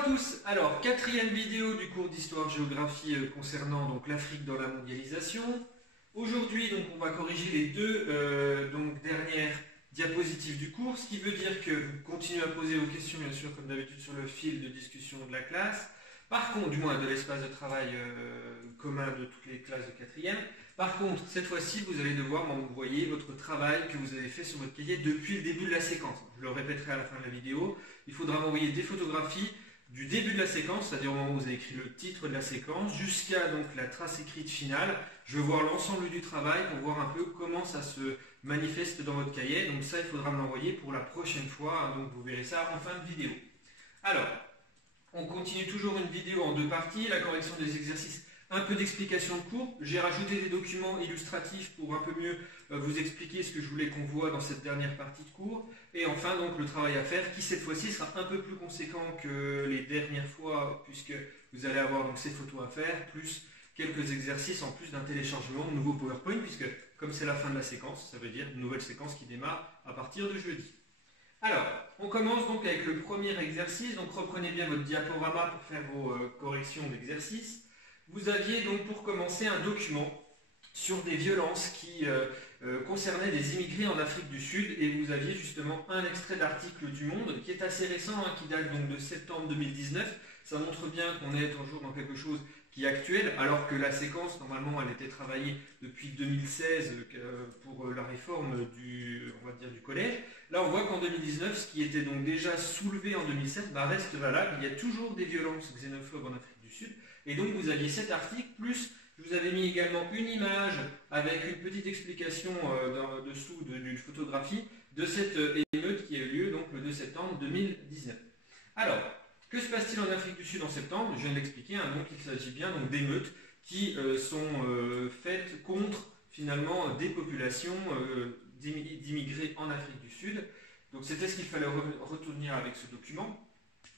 à tous. Alors, quatrième vidéo du cours d'histoire-géographie concernant donc l'Afrique dans la mondialisation. Aujourd'hui, donc, on va corriger les deux dernières diapositives du cours, ce qui veut dire que vous continuez à poser vos questions, bien sûr, comme d'habitude, sur le fil de discussion de la classe. Par contre, du moins de l'espace de travail commun de toutes les classes de quatrième. Par contre, cette fois-ci, vous allez devoir m'envoyer votre travail que vous avez fait sur votre cahier depuis le début de la séquence. Je le répéterai à la fin de la vidéo. Il faudra m'envoyer des photographies du début de la séquence, c'est-à-dire au moment où vous avez écrit le titre de la séquence, jusqu'à donc la trace écrite finale. Je veux voir l'ensemble du travail pour voir un peu comment ça se manifeste dans votre cahier. Donc ça, il faudra me l'envoyer pour la prochaine fois. Donc vous verrez ça en fin de vidéo. Alors, on continue toujours une vidéo en deux parties, la correction des exercices, un peu d'explication de cours. J'ai rajouté des documents illustratifs pour un peu mieux vous expliquer ce que je voulais qu'on voit dans cette dernière partie de cours. Et enfin, donc, le travail à faire qui, cette fois-ci, sera un peu plus conséquent que les dernières fois, puisque vous allez avoir donc ces photos à faire, plus quelques exercices en plus d'un téléchargement de nouveau PowerPoint, puisque comme c'est la fin de la séquence, ça veut dire une nouvelle séquence qui démarre à partir de jeudi. Alors, on commence donc avec le premier exercice. Donc, reprenez bien votre diaporama pour faire vos corrections d'exercices. Vous aviez donc pour commencer un document sur des violences qui concernaient des immigrés en Afrique du Sud, et vous aviez justement un extrait d'article du Monde qui est assez récent, qui date donc de septembre 2019. Ça montre bien qu'on est toujours dans quelque chose qui est actuel, alors que la séquence, normalement, elle était travaillée depuis 2016 pour la réforme on va dire, du collège. Là, on voit qu'en 2019, ce qui était donc déjà soulevé en 2007 reste valable. Il y a toujours des violences xénophobes en Afrique du Sud. Et donc, vous aviez cet article, plus je vous avais mis également une image avec une petite explication dessous d'une photographie de cette émeute qui a eu lieu donc, le 2 septembre 2019. Alors, que se passe-t-il en Afrique du Sud en septembre? Je viens de l'expliquer, donc il s'agit bien d'émeutes qui sont faites contre finalement des populations d'immigrés en Afrique du Sud. Donc c'était ce qu'il fallait retenir avec ce document.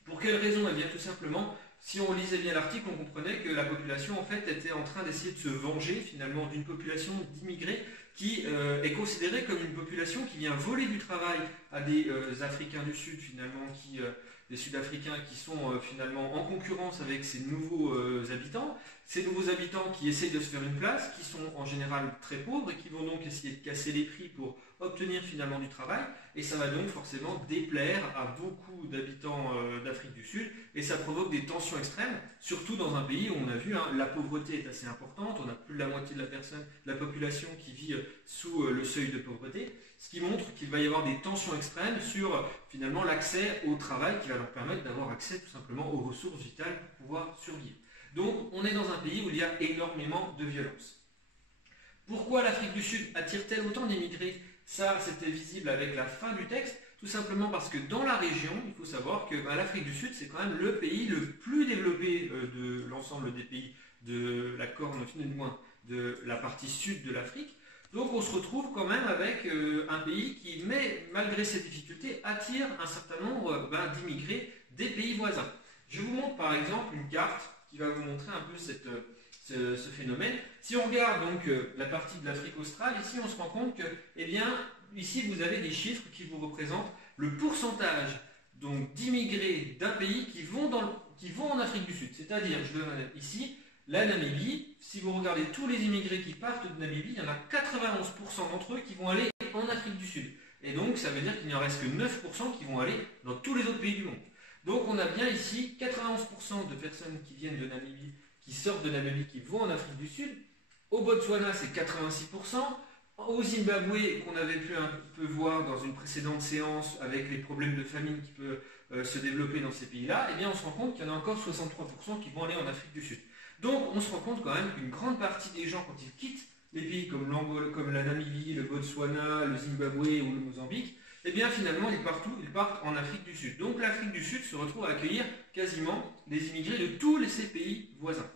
Pour quelle raison? Eh bien tout simplement, si on lisait bien l'article, on comprenait que la population en fait était en train d'essayer de se venger finalement d'une population d'immigrés qui est considérée comme une population qui vient voler du travail à des Africains du Sud finalement, des Sud-Africains qui sont finalement en concurrence avec ces nouveaux habitants. Ces nouveaux habitants qui essayent de se faire une place, qui sont en général très pauvres et qui vont donc essayer de casser les prix pour obtenir finalement du travail. Et ça va donc forcément déplaire à beaucoup d'habitants d'Afrique du Sud et ça provoque des tensions extrêmes, surtout dans un pays où on a vu la pauvreté est assez importante, on a plus de la moitié de la population qui vit sous le seuil de pauvreté, ce qui montre qu'il va y avoir des tensions extrêmes sur finalement l'accès au travail qui va leur permettre d'avoir accès tout simplement aux ressources vitales pour pouvoir survivre. Donc on est dans un pays où il y a énormément de violence. Pourquoi l'Afrique du Sud attire-t-elle autant d'immigrés? Ça, c'était visible avec la fin du texte, tout simplement parce que dans la région, il faut savoir que l'Afrique du Sud, c'est quand même le pays le plus développé de l'ensemble des pays de la corne, finalement, de la partie sud de l'Afrique. Donc on se retrouve quand même avec un pays qui, malgré ses difficultés, attire un certain nombre d'immigrés des pays voisins. Je vous montre par exemple une carte qui va vous montrer un peu ce phénomène. Si on regarde donc la partie de l'Afrique australe, ici on se rend compte que, eh bien, ici vous avez des chiffres qui vous représentent le pourcentage d'immigrés d'un pays qui vont en Afrique du Sud. C'est-à-dire, je donne ici la Namibie. Si vous regardez tous les immigrés qui partent de Namibie, il y en a 91% d'entre eux qui vont aller en Afrique du Sud. Et donc ça veut dire qu'il n'y en reste que 9% qui vont aller dans tous les autres pays du monde. Donc on a bien ici 91% de personnes qui viennent de Namibie, qui sortent de Namibie, qui vont en Afrique du Sud. Au Botswana, c'est 86%. Au Zimbabwe, qu'on avait pu un peu voir dans une précédente séance avec les problèmes de famine qui peuvent se développer dans ces pays-là, eh bien on se rend compte qu'il y en a encore 63% qui vont aller en Afrique du Sud. Donc on se rend compte quand même qu'une grande partie des gens, quand ils quittent les pays comme la Namibie, le Botswana, le Zimbabwe ou le Mozambique, eh bien finalement ils partent en Afrique du Sud. Donc l'Afrique du Sud se retrouve à accueillir quasiment des immigrés de tous ces pays voisins.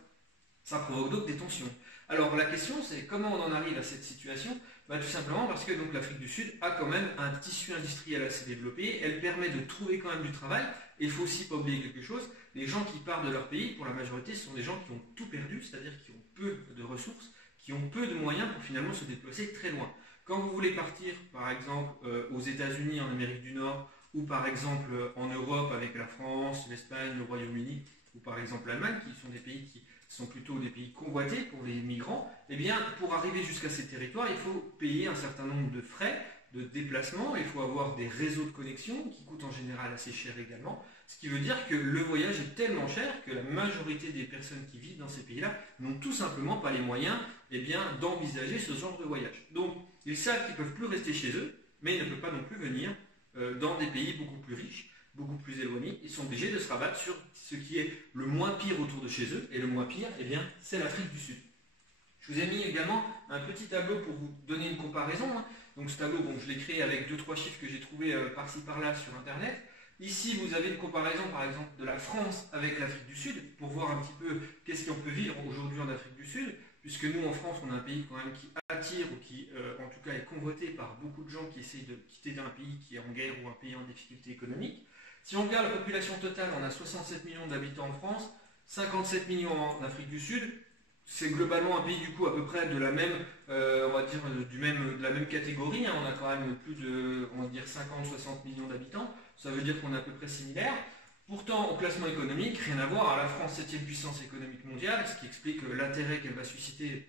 Ça provoque donc des tensions. Alors la question c'est comment on en arrive à cette situation? Tout simplement parce que l'Afrique du Sud a quand même un tissu industriel assez développé, elle permet de trouver quand même du travail, et il faut aussi pas oublier quelque chose, les gens qui partent de leur pays, pour la majorité, ce sont des gens qui ont tout perdu, c'est-à-dire qui ont peu de ressources, qui ont peu de moyens pour finalement se déplacer très loin. Quand vous voulez partir par exemple aux États-Unis, en Amérique du Nord, ou par exemple en Europe avec la France, l'Espagne, le Royaume-Uni, ou par exemple l'Allemagne, qui sont des pays qui sont plutôt des pays convoités pour les migrants, eh bien, pour arriver jusqu'à ces territoires, il faut payer un certain nombre de frais de déplacement, il faut avoir des réseaux de connexion qui coûtent en général assez cher également, ce qui veut dire que le voyage est tellement cher que la majorité des personnes qui vivent dans ces pays-là n'ont tout simplement pas les moyens d'envisager ce genre de voyage. Donc, ils savent qu'ils ne peuvent plus rester chez eux, mais ils ne peuvent pas non plus venir dans des pays beaucoup plus riches, beaucoup plus éloignés. Ils sont obligés de se rabattre sur ce qui est le moins pire autour de chez eux, et le moins pire, eh bien, c'est l'Afrique du Sud. Je vous ai mis également un petit tableau pour vous donner une comparaison. Donc ce tableau, je l'ai créé avec 2-3 chiffres que j'ai trouvés par-ci par-là sur Internet. Ici, vous avez une comparaison, par exemple, de la France avec l'Afrique du Sud, pour voir un petit peu qu'est-ce qu'on peut vivre aujourd'hui en Afrique du Sud, puisque nous, en France, on a un pays quand même qui attire, ou qui, en tout cas, est convoité par beaucoup de gens qui essayent de quitter d'un pays qui est en guerre ou un pays en difficulté économique. Si on regarde la population totale, on a 67 millions d'habitants en France, 57 millions en Afrique du Sud. C'est globalement un pays du coup à peu près de la même, on va dire, de la même catégorie. On a quand même plus de, on va dire, 50-60 millions d'habitants. Ça veut dire qu'on est à peu près similaire. Pourtant, au classement économique, rien à voir. La France, 7e puissance économique mondiale, ce qui explique l'intérêt qu'elle va susciter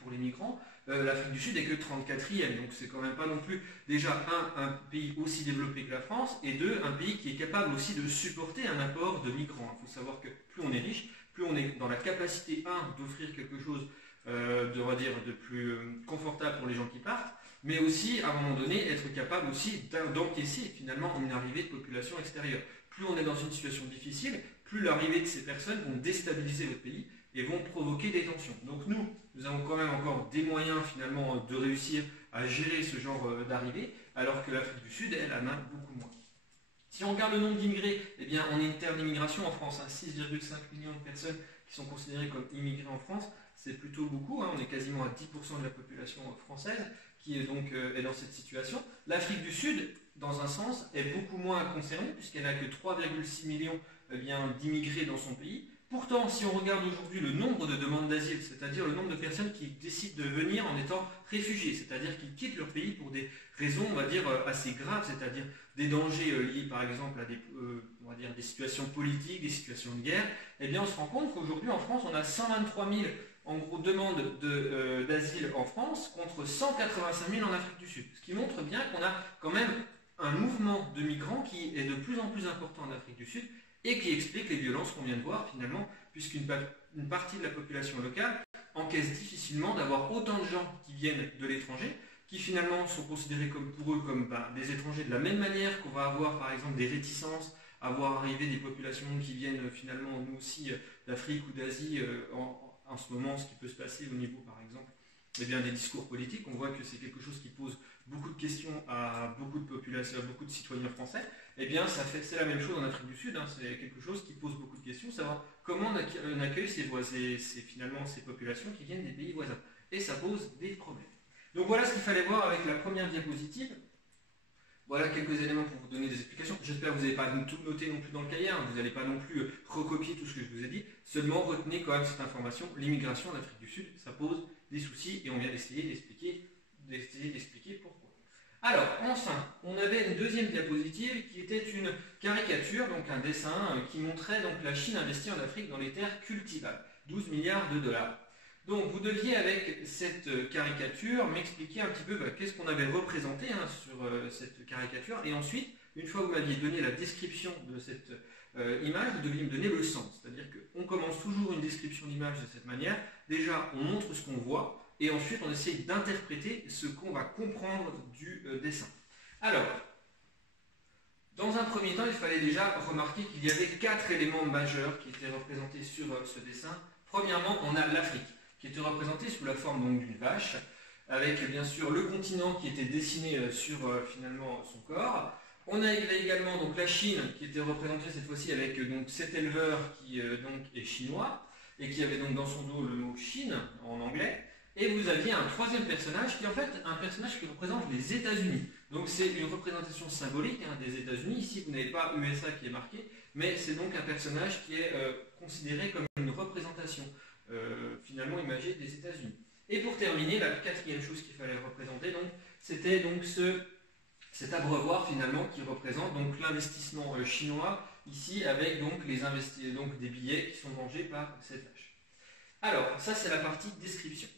pour les migrants. L'Afrique du Sud n'est que 34e, donc c'est quand même pas non plus déjà un pays aussi développé que la France, et deux, un pays qui est capable aussi de supporter un apport de migrants. Il faut savoir que plus on est riche, plus on est dans la capacité, d'offrir quelque chose de plus confortable pour les gens qui partent, mais aussi, à un moment donné, être capable aussi d'encaisser finalement une arrivée de population extérieure. Plus on est dans une situation difficile, plus l'arrivée de ces personnes vont déstabiliser votre pays et vont provoquer des tensions. Donc nous avons quand même encore des moyens finalement de réussir à gérer ce genre d'arrivée, alors que l'Afrique du Sud, elle, en a beaucoup moins. Si on regarde le nombre d'immigrés, eh bien, on est une terre d'immigration en France, 6,5 millions de personnes qui sont considérées comme immigrées en France, c'est plutôt beaucoup, on est quasiment à 10% de la population française qui est donc est dans cette situation. L'Afrique du Sud, dans un sens, est beaucoup moins concernée puisqu'elle n'a que 3,6 millions d'immigrés dans son pays. Pourtant, si on regarde aujourd'hui le nombre de demandes d'asile, c'est-à-dire le nombre de personnes qui décident de venir en étant réfugiés, c'est-à-dire qui quittent leur pays pour des raisons, on va dire, assez graves, c'est-à-dire des dangers liés par exemple à des situations politiques, des situations de guerre, eh bien on se rend compte qu'aujourd'hui en France, on a 123 000 en gros demandes d'asile en France contre 185 000 en Afrique du Sud. Ce qui montre bien qu'on a quand même un mouvement de migrants qui est de plus en plus important en Afrique du Sud, et qui explique les violences qu'on vient de voir finalement, puisqu'une partie de la population locale encaisse difficilement d'avoir autant de gens qui viennent de l'étranger, qui finalement sont considérés pour eux comme des étrangers de la même manière qu'on va avoir par exemple des réticences à voir arriver des populations qui viennent finalement nous aussi d'Afrique ou d'Asie en ce moment, ce qui peut se passer au niveau par exemple des discours politiques. On voit que c'est quelque chose qui pose beaucoup de questions à beaucoup de populations, à beaucoup de citoyens français. Eh bien, c'est la même chose en Afrique du Sud, c'est quelque chose qui pose beaucoup de questions, savoir comment on accueille finalement ces populations qui viennent des pays voisins. Et ça pose des problèmes. Donc voilà ce qu'il fallait voir avec la première diapositive. Voilà quelques éléments pour vous donner des explications. J'espère que vous n'avez pas tout noté non plus dans le cahier, vous n'allez pas non plus recopier tout ce que je vous ai dit, seulement retenez quand même cette information. L'immigration en Afrique du Sud, ça pose des soucis et on vient d'essayer d'expliquer pourquoi. Alors, enfin, on avait une deuxième diapositive qui était une caricature, donc un dessin qui montrait donc la Chine investir en Afrique dans les terres cultivables, 12 milliards de dollars. Donc vous deviez avec cette caricature m'expliquer un petit peu qu'est-ce qu'on avait représenté sur cette caricature, et ensuite, une fois que vous m'aviez donné la description de cette image, vous deviez me donner le sens. C'est-à-dire qu'on commence toujours une description d'image de cette manière. Déjà, on montre ce qu'on voit, et ensuite on essaye d'interpréter ce qu'on va comprendre du dessin. Alors, dans un premier temps, il fallait déjà remarquer qu'il y avait 4 éléments majeurs qui étaient représentés sur ce dessin. Premièrement, on a l'Afrique, qui était représentée sous la forme d'une vache, avec bien sûr le continent qui était dessiné sur finalement son corps. On a également donc la Chine qui était représentée cette fois-ci avec cet éleveur qui est chinois et qui avait donc dans son dos le mot Chine en anglais. Et vous aviez un troisième personnage qui est en fait un personnage qui représente les États-Unis. Donc c'est une représentation symbolique des États-Unis. Ici vous n'avez pas USA qui est marqué, mais c'est donc un personnage qui est considéré comme une représentation finalement imagée des États-Unis. Et pour terminer, la quatrième chose qu'il fallait représenter, c'était donc cet abreuvoir finalement qui représente donc l'investissement chinois ici avec donc des billets qui sont vendus par cette vache. Alors, ça c'est la partie description.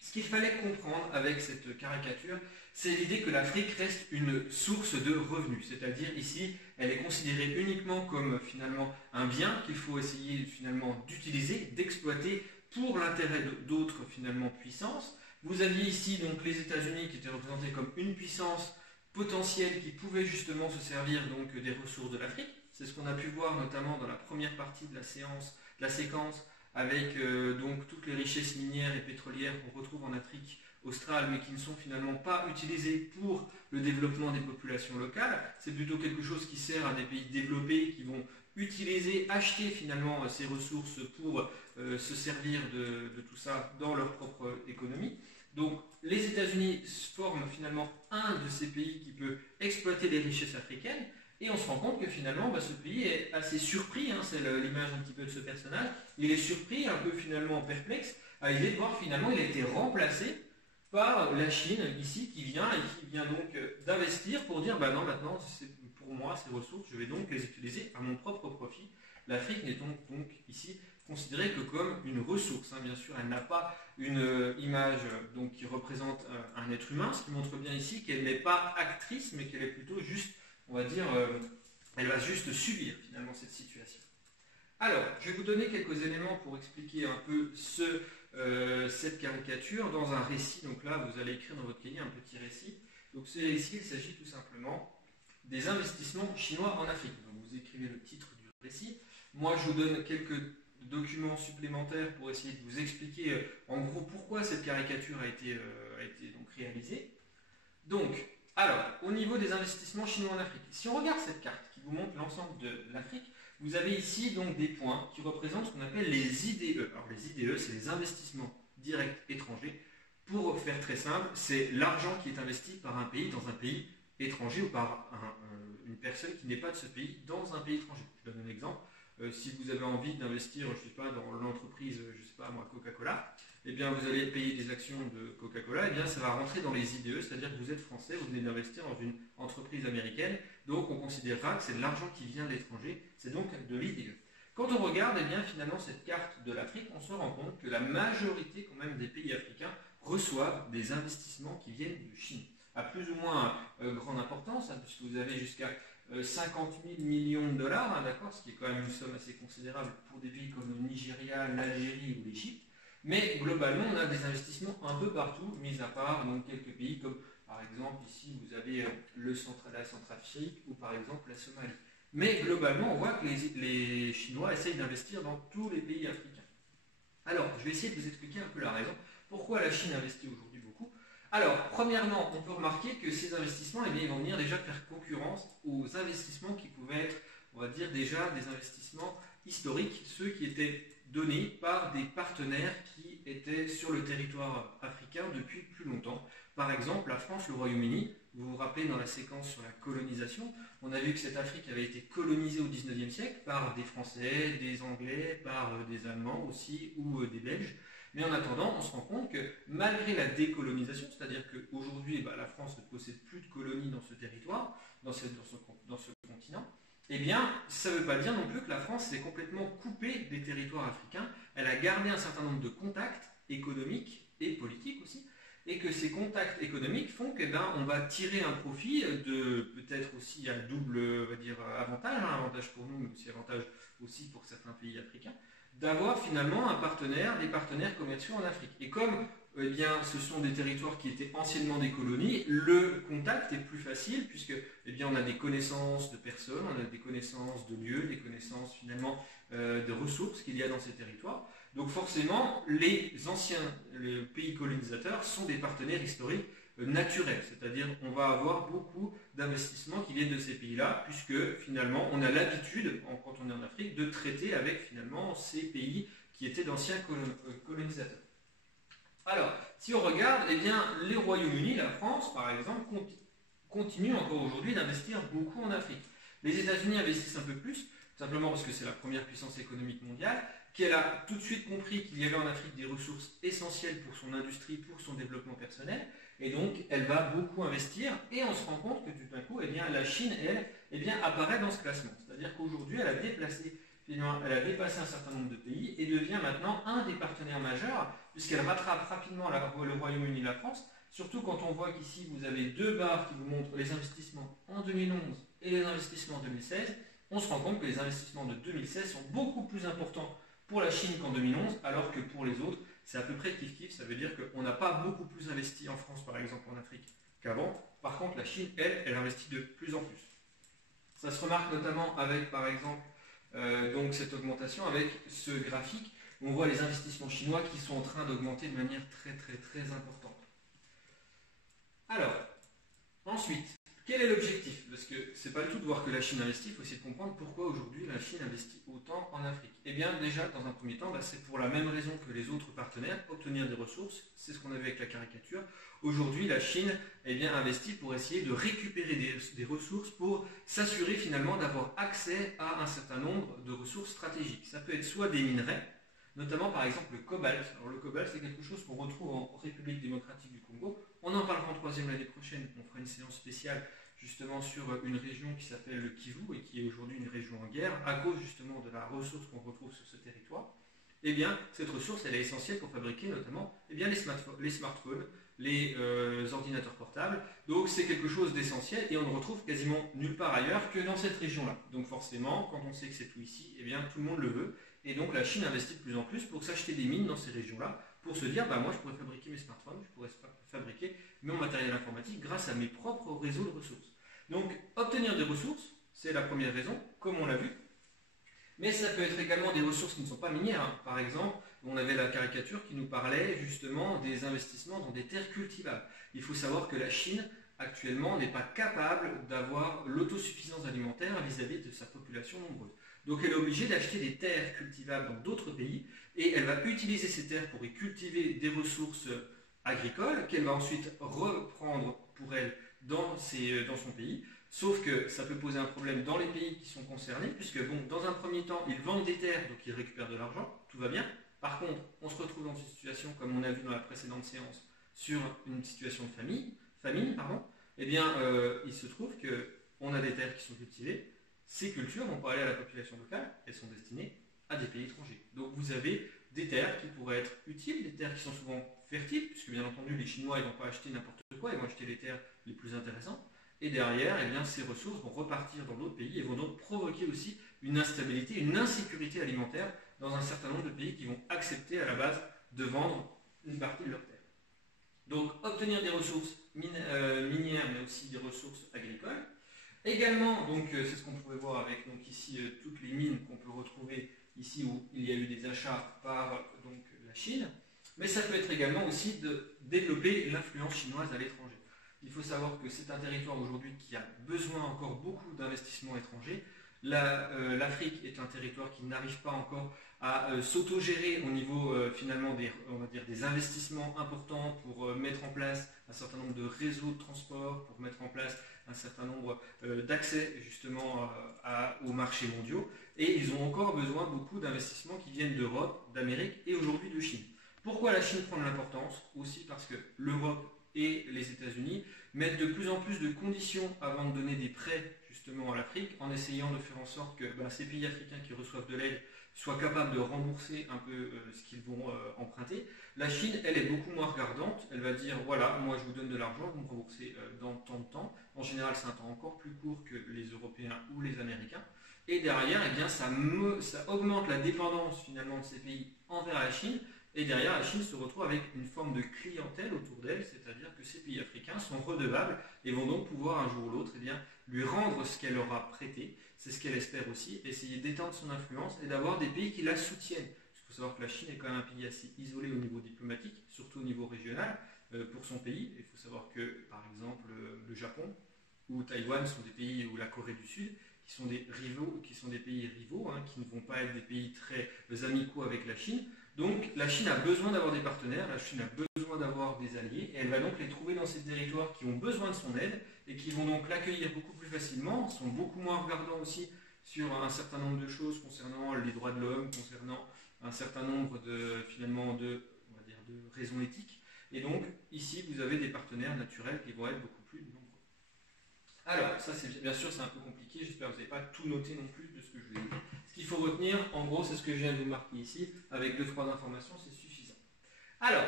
Ce qu'il fallait comprendre avec cette caricature, c'est l'idée que l'Afrique reste une source de revenus. C'est-à-dire ici, elle est considérée uniquement comme finalement un bien qu'il faut essayer finalement d'utiliser, d'exploiter pour l'intérêt d'autres finalement puissances. Vous aviez ici donc les États-Unis qui étaient représentés comme une puissance potentielle qui pouvait justement se servir donc des ressources de l'Afrique. C'est ce qu'on a pu voir notamment dans la première partie de la séquence avec donc toutes les richesses minières et pétrolières qu'on retrouve en Afrique australe, mais qui ne sont finalement pas utilisées pour le développement des populations locales. C'est plutôt quelque chose qui sert à des pays développés qui vont utiliser, acheter finalement ces ressources pour se servir de tout ça dans leur propre économie. Donc les États-Unis forment finalement un de ces pays qui peut exploiter les richesses africaines. Et on se rend compte que finalement, ce pays est assez surpris, c'est l'image un petit peu de ce personnage, il est surpris, un peu finalement perplexe, à l'idée de voir finalement il a été remplacé par la Chine ici, qui vient donc d'investir pour dire, non, maintenant, c'est pour moi, ces ressources, je vais donc les utiliser à mon propre profit. L'Afrique n'est donc ici considérée que comme une ressource. Bien sûr, elle n'a pas une image donc, qui représente un être humain, ce qui montre bien ici qu'elle n'est pas actrice, mais qu'elle est plutôt juste, on va dire, elle va juste subir finalement cette situation. Alors, je vais vous donner quelques éléments pour expliquer un peu cette caricature dans un récit. Donc là, vous allez écrire dans votre cahier un petit récit. Donc ici, il s'agit tout simplement des investissements chinois en Afrique. Donc vous écrivez le titre du récit. Moi, je vous donne quelques documents supplémentaires pour essayer de vous expliquer en gros pourquoi cette caricature a été donc réalisée. Donc, alors, au niveau des investissements chinois en Afrique, si on regarde cette carte qui vous montre l'ensemble de l'Afrique, vous avez ici donc des points qui représentent ce qu'on appelle les IDE. Alors les IDE, c'est les investissements directs étrangers. Pour faire très simple, c'est l'argent qui est investi par un pays dans un pays étranger ou par une personne qui n'est pas de ce pays dans un pays étranger. Je donne un exemple. Si vous avez envie d'investir, je ne sais pas, dans l'entreprise, je ne sais pas moi, Coca-Cola, eh bien vous allez payer des actions de Coca-Cola, eh bien ça va rentrer dans les IDE, c'est-à-dire que vous êtes français, vous venez d'investir dans une entreprise américaine, donc on considérera que c'est de l'argent qui vient de l'étranger, c'est donc de l'IDE. Quand on regarde eh bien, finalement cette carte de l'Afrique, on se rend compte que la majorité quand même des pays africains reçoivent des investissements qui viennent de Chine, à plus ou moins grande importance, puisque vous avez jusqu'à 50 000 millions de dollars, d'accord, ce qui est quand même une somme assez considérable pour des pays comme le Nigeria, l'Algérie ou l'Égypte. Mais globalement, on a des investissements un peu partout, mis à part donc, quelques pays comme par exemple ici vous avez la Centrafrique ou par exemple la Somalie. Mais globalement, on voit que les Chinois essayent d'investir dans tous les pays africains. Alors, je vais essayer de vous expliquer un peu la raison. Pourquoi la Chine investit aujourd'hui beaucoup? Alors, premièrement, on peut remarquer que ces investissements, eh bien, ils vont venir déjà faire concurrence aux investissements qui pouvaient être, on va dire, déjà des investissements historiques, ceux qui étaient donnés par des partenaires qui étaient sur le territoire africain depuis plus longtemps. Par exemple, la France, le Royaume-Uni, vous vous rappelez dans la séquence sur la colonisation, on a vu que cette Afrique avait été colonisée au XIXe siècle par des Français, des Anglais, par des Allemands aussi, ou des Belges. Mais en attendant, on se rend compte que malgré la décolonisation, c'est-à-dire qu'aujourd'hui, la France ne possède plus de colonies dans ce territoire, dans ce continent, eh bien, ça ne veut pas dire non plus que la France s'est complètement coupée des territoires africains. Elle a gardé un certain nombre de contacts économiques et politiques aussi, et que ces contacts économiques font qu'on va tirer un profit de peut-être aussi à double avantage, avantage pour nous, mais aussi avantage aussi pour certains pays africains, d'avoir finalement des partenaires commerciaux en Afrique. Et comme ce sont des territoires qui étaient anciennement des colonies, le contact est plus facile puisque on a des connaissances de personnes, on a des connaissances de lieux, des connaissances finalement de ressources qu'il y a dans ces territoires. Donc forcément, les pays colonisateurs sont des partenaires historiques naturels, c'est-à-dire on va avoir beaucoup d'investissements qui viennent de ces pays-là, puisque finalement on a l'habitude, quand on est en Afrique, de traiter avec finalement ces pays qui étaient d'anciens colonisateurs. Alors, si on regarde, les Royaumes-Unis, la France par exemple, continuent encore aujourd'hui d'investir beaucoup en Afrique. Les États-Unis investissent un peu plus, simplement parce que c'est la première puissance économique mondiale. qu'elle a tout de suite compris qu'il y avait en Afrique des ressources essentielles pour son industrie, pour son développement personnel, et donc elle va beaucoup investir, et on se rend compte que tout d'un coup, eh bien, la Chine, elle, eh bien, apparaît dans ce classement. C'est-à-dire qu'aujourd'hui, elle a dépassé un certain nombre de pays et devient maintenant un des partenaires majeurs, puisqu'elle rattrape rapidement le Royaume-Uni et la France, surtout quand on voit qu'ici, vous avez deux barres qui vous montrent les investissements en 2011 et les investissements en 2016. On se rend compte que les investissements de 2016 sont beaucoup plus importants pour la Chine qu'en 2011, alors que pour les autres, c'est à peu près kiff-kiff. Ça veut dire qu'on n'a pas beaucoup plus investi en France, par exemple, en Afrique qu'avant. Par contre, la Chine, elle investit de plus en plus. Ça se remarque notamment avec, par exemple, donc cette augmentation, avec ce graphique, où on voit les investissements chinois qui sont en train d'augmenter de manière très très très importante. Alors, ensuite, quel est l'objectif? Parce que c'est pas le tout de voir que la Chine investit, il faut essayer de comprendre pourquoi aujourd'hui la Chine investit autant en Afrique. Eh bien déjà, dans un premier temps, c'est pour la même raison que les autres partenaires, obtenir des ressources, c'est ce qu'on a vu avec la caricature. Aujourd'hui, la Chine investit pour essayer de récupérer des ressources pour s'assurer finalement d'avoir accès à un certain nombre de ressources stratégiques. Ça peut être soit des minerais, notamment par exemple le cobalt. Alors le cobalt, c'est quelque chose qu'on retrouve en République démocratique du Congo. On en parlera en troisième l'année prochaine, on fera une séance spéciale justement sur une région qui s'appelle le Kivu et qui est aujourd'hui une région en guerre à cause justement de la ressource qu'on retrouve sur ce territoire. Eh bien, cette ressource, elle est essentielle pour fabriquer notamment les smartphones, les ordinateurs portables. Donc c'est quelque chose d'essentiel et on ne retrouve quasiment nulle part ailleurs que dans cette région-là. Donc forcément, quand on sait que c'est tout ici, eh bien tout le monde le veut. Et donc la Chine investit de plus en plus pour s'acheter des mines dans ces régions-là, pour se dire, moi je pourrais fabriquer mes smartphones, je pourrais fabriquer mon matériel informatique grâce à mes propres réseaux de ressources. Donc obtenir des ressources, c'est la première raison, comme on l'a vu. Mais ça peut être également des ressources qui ne sont pas minières. Par exemple, on avait la caricature qui nous parlait justement des investissements dans des terres cultivables. Il faut savoir que la Chine, actuellement, n'est pas capable d'avoir l'autosuffisance alimentaire vis-à-vis de sa population nombreuse. Donc elle est obligée d'acheter des terres cultivables dans d'autres pays et elle va utiliser ces terres pour y cultiver des ressources agricoles qu'elle va ensuite reprendre pour elle dans son pays. Sauf que ça peut poser un problème dans les pays qui sont concernés, puisque dans un premier temps, ils vendent des terres, donc ils récupèrent de l'argent, tout va bien. Par contre, on se retrouve dans une situation, comme on a vu dans la précédente séance, sur une situation de famine, eh bien, il se trouve qu'on a des terres qui sont cultivées. Ces cultures vont pas aller à la population locale, elles sont destinées à des pays étrangers. Donc vous avez des terres qui pourraient être utiles, des terres qui sont souvent fertiles, puisque bien entendu les Chinois ils ne vont pas acheter n'importe quoi, ils vont acheter les terres les plus intéressantes. Et derrière, ces ressources vont repartir dans d'autres pays et vont donc provoquer aussi une instabilité, une insécurité alimentaire dans un certain nombre de pays qui vont accepter à la base de vendre une partie de leurs terres. Donc obtenir des ressources minières, mais aussi des ressources agricoles. Également, c'est ce qu'on pouvait voir avec ici toutes les mines qu'on peut retrouver ici où il y a eu des achats par la Chine. Mais ça peut être également aussi de développer l'influence chinoise à l'étranger. Il faut savoir que c'est un territoire aujourd'hui qui a besoin encore beaucoup d'investissements étrangers. L'Afrique est un territoire qui n'arrive pas encore à s'autogérer au niveau finalement des investissements importants pour mettre en place un certain nombre de réseaux de transport, pour mettre en place un certain nombre d'accès justement aux marchés mondiaux. Et ils ont encore besoin beaucoup d'investissements qui viennent d'Europe, d'Amérique et aujourd'hui de Chine. Pourquoi la Chine prend de l'importance? Aussi parce que l'Europe et les États-Unis mettent de plus en plus de conditions avant de donner des prêts justement à l'Afrique, en essayant de faire en sorte que ces pays africains qui reçoivent de l'aide soient capables de rembourser un peu ce qu'ils vont emprunter. La Chine, elle est beaucoup moins regardante, elle va dire voilà, moi je vous donne de l'argent, vous me remboursez dans tant de temps. En général, c'est un temps encore plus court que les Européens ou les Américains. Et derrière, ça augmente la dépendance finalement de ces pays envers la Chine. Et derrière, la Chine se retrouve avec une forme de clientèle autour d'elle, c'est-à-dire que ces pays africains sont redevables et vont donc pouvoir un jour ou l'autre lui rendre ce qu'elle leur a prêté. C'est ce qu'elle espère aussi, essayer d'étendre son influence et d'avoir des pays qui la soutiennent. Il faut savoir que la Chine est quand même un pays assez isolé au niveau diplomatique, surtout au niveau régional pour son pays. Il faut savoir que, par exemple, le Japon ou Taïwan sont des pays, ou la Corée du Sud, qui sont des pays rivaux, qui ne vont pas être des pays très amicaux avec la Chine. Donc la Chine a besoin d'avoir des partenaires, la Chine a besoin d'avoir des alliés, et elle va donc les trouver dans ces territoires qui ont besoin de son aide, et qui vont donc l'accueillir beaucoup plus facilement, sont beaucoup moins regardants aussi sur un certain nombre de choses concernant les droits de l'homme, concernant un certain nombre de, finalement, on va dire, de raisons éthiques. Et donc, ici, vous avez des partenaires naturels qui vont être beaucoup plus nombreux. Alors, ça, bien sûr, c'est un peu compliqué. J'espère que vous n'avez pas tout noté non plus de ce que je vous ai dit. Ce qu'il faut retenir, en gros, c'est ce que je viens de vous marquer ici. Avec 2-3 informations, c'est suffisant. Alors,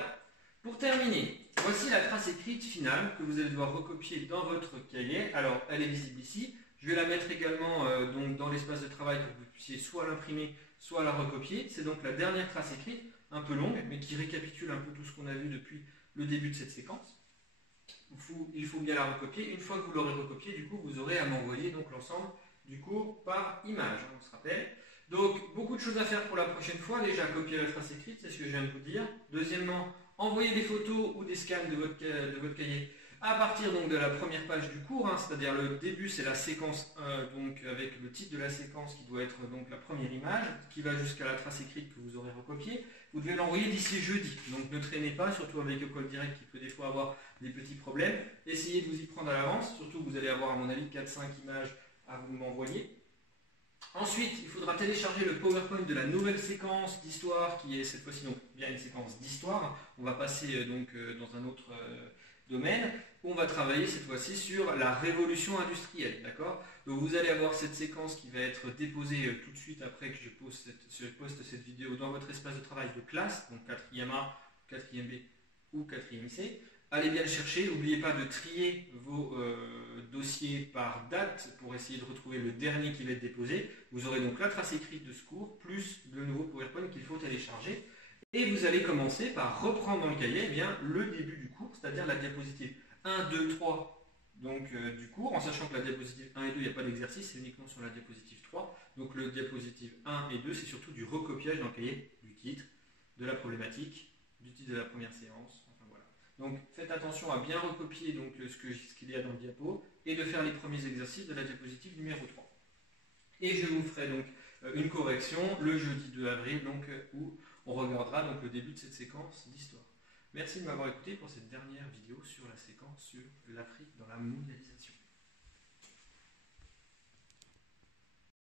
pour terminer, voici la trace écrite finale que vous allez devoir recopier dans votre cahier. Alors, elle est visible ici. Je vais la mettre également donc dans l'espace de travail pour que vous puissiez soit l'imprimer, soit la recopier. C'est donc la dernière trace écrite, un peu longue, mais qui récapitule un peu tout ce qu'on a vu depuis le début de cette séquence. Il faut bien la recopier. Une fois que vous l'aurez recopiée, du coup, vous aurez à m'envoyer donc l'ensemble du cours par image, on se rappelle. Donc, beaucoup de choses à faire pour la prochaine fois. Déjà, copier la trace écrite, c'est ce que je viens de vous dire. Deuxièmement, envoyer des photos ou des scans de votre cahier à partir donc de la première page du cours, hein, c'est-à-dire le début, c'est la séquence 1, donc avec le titre de la séquence qui doit être donc la première image, qui va jusqu'à la trace écrite que vous aurez recopiée. Vous devez l'envoyer d'ici jeudi, donc ne traînez pas, surtout avec le code direct qui peut des fois avoir des petits problèmes. Essayez de vous y prendre à l'avance, surtout que vous allez avoir à mon avis 4-5 images à vous m'envoyer. Ensuite, il faudra télécharger le PowerPoint de la nouvelle séquence d'histoire, qui est cette fois-ci donc bien une séquence d'histoire. On va passer donc dans un autre domaine, où on va travailler cette fois-ci sur la révolution industrielle, d'accord? Donc vous allez avoir cette séquence qui va être déposée tout de suite après que je poste cette vidéo dans votre espace de travail de classe, donc 4e A, 4e B ou 4e C. Allez bien le chercher, n'oubliez pas de trier vos dossiers par date pour essayer de retrouver le dernier qui va être déposé. Vous aurez donc la trace écrite de ce cours, plus le nouveau PowerPoint qu'il faut télécharger. Et vous allez commencer par reprendre dans le cahier le début du cours, c'est-à-dire la diapositive 1, 2, 3 donc, du cours, en sachant que la diapositive 1 et 2, il n'y a pas d'exercice, c'est uniquement sur la diapositive 3. Donc le diapositive 1 et 2, c'est surtout du recopiage dans le cahier du titre, de la problématique, du titre de la première séance. Enfin voilà. Donc faites attention à bien recopier donc, ce qu'il y a dans le diapo et de faire les premiers exercices de la diapositive numéro 3. Et je vous ferai donc une correction le jeudi 2 avril, donc, où on regardera donc le début de cette séquence d'histoire. Merci de m'avoir écouté pour cette dernière vidéo sur la séquence sur l'Afrique dans la mondialisation.